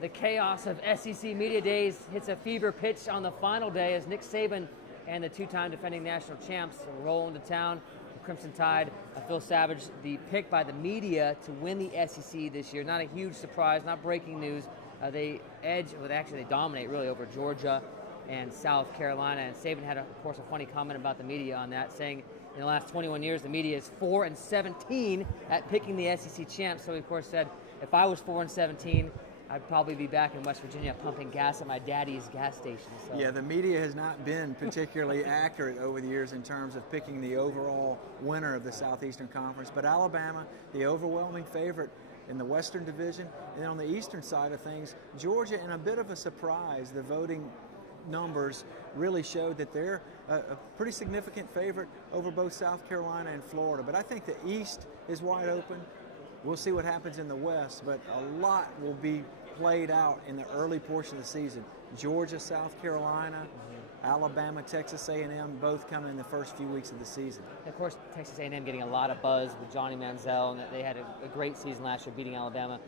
The chaos of SEC Media Days hits a fever pitch on the final day as Nick Saban and the two-time defending national champs roll into town. The Crimson Tide, Phil Savage, the pick by the media to win the SEC this year. Not a huge surprise, not breaking news. They dominate really over Georgia and South Carolina. And Saban had, of course, a funny comment about the media on that, saying in the last 21 years, the media is 4-17 at picking the SEC champs. So he, of course, said, if I was 4-17, I'd probably be back in West Virginia pumping gas at my daddy's gas station. So. Yeah, the media has not been particularly accurate over the years in terms of picking the overall winner of the Southeastern Conference. But Alabama, the overwhelming favorite in the Western Division. And on the Eastern side of things, Georgia, in a bit of a surprise, the voting numbers really showed that they're a pretty significant favorite over both South Carolina and Florida. But I think the East is wide open. We'll see what happens in the West, but a lot will be played out in the early portion of the season. Georgia, South Carolina, Alabama, Texas A&M, both come in the first few weeks of the season. And of course, Texas A&M getting a lot of buzz with Johnny Manziel, and they had a great season last year beating Alabama.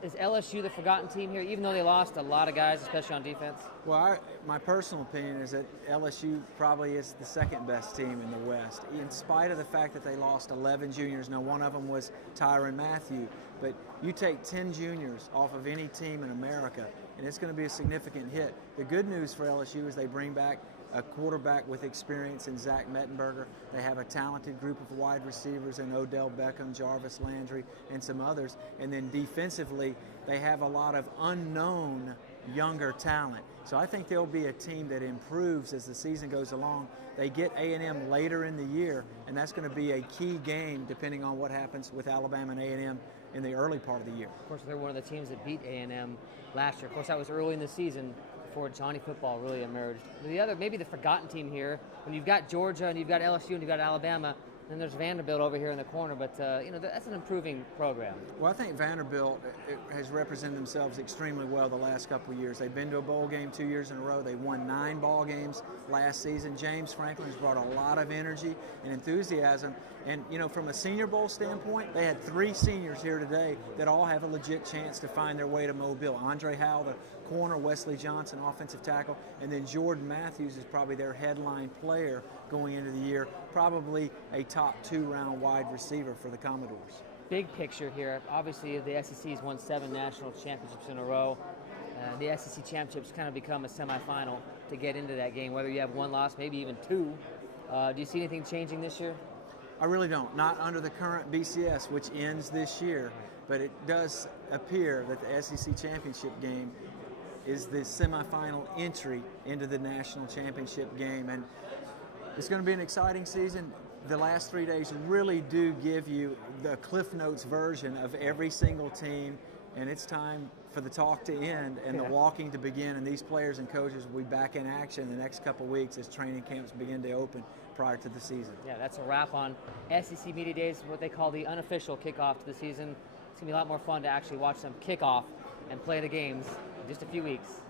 Is LSU the forgotten team here, even though they lost a lot of guys, especially on defense? Well, my personal opinion is that LSU probably is the second best team in the West, in spite of the fact that they lost 11 juniors. Now, one of them was Tyrann Mathieu, but you take 10 juniors off of any team in America, and it's going to be a significant hit. The good news for LSU is they bring back a quarterback with experience in Zach Mettenberger. They have a talented group of wide receivers in Odell Beckham, Jarvis Landry, and some others. And then defensively, they have a lot of unknown younger talent. So I think they'll be a team that improves as the season goes along. They get A&M later in the year, and that's going to be a key game depending on what happens with Alabama and A&M in the early part of the year. Of course, they're one of the teams that beat A&M last year. Of course, that was early in the season before Johnny football really emerged. The other, maybe the forgotten team here, when you've got Georgia and you've got LSU and you've got Alabama, then there's Vanderbilt over here in the corner, but that's an improving program. Well, I think Vanderbilt has represented themselves extremely well the last couple of years. They've been to a bowl game 2 years in a row. They won 9 ball games last season. James Franklin has brought a lot of energy and enthusiasm. And, from a Senior Bowl standpoint, they had 3 seniors here today that all have a legit chance to find their way to Mobile. Andre Howell, the corner, Wesley Johnson, offensive tackle, and then Jordan Matthews is probably their headline player going into the year, probably a top 2-round wide receiver for the Commodores. Big picture here. Obviously, the SEC has won 7 national championships in a row. The SEC championships kind of become a semifinal to get into that game, whether you have 1 loss, maybe even 2. Do you see anything changing this year? I really don't. Not under the current BCS, which ends this year, but it does appear that the SEC championship game is the semifinal entry into the national championship game, and it's going to be an exciting season. The last 3 days really do give you the Cliff Notes version of every single team, and it's time for the talk to end and the walking to begin, and these players and coaches will be back in action in the next couple of weeks as training camps begin to open prior to the season. Yeah, that's a wrap on SEC Media Days, what they call the unofficial kickoff to the season. It's going to be a lot more fun to actually watch them kick off and play the games in just a few weeks.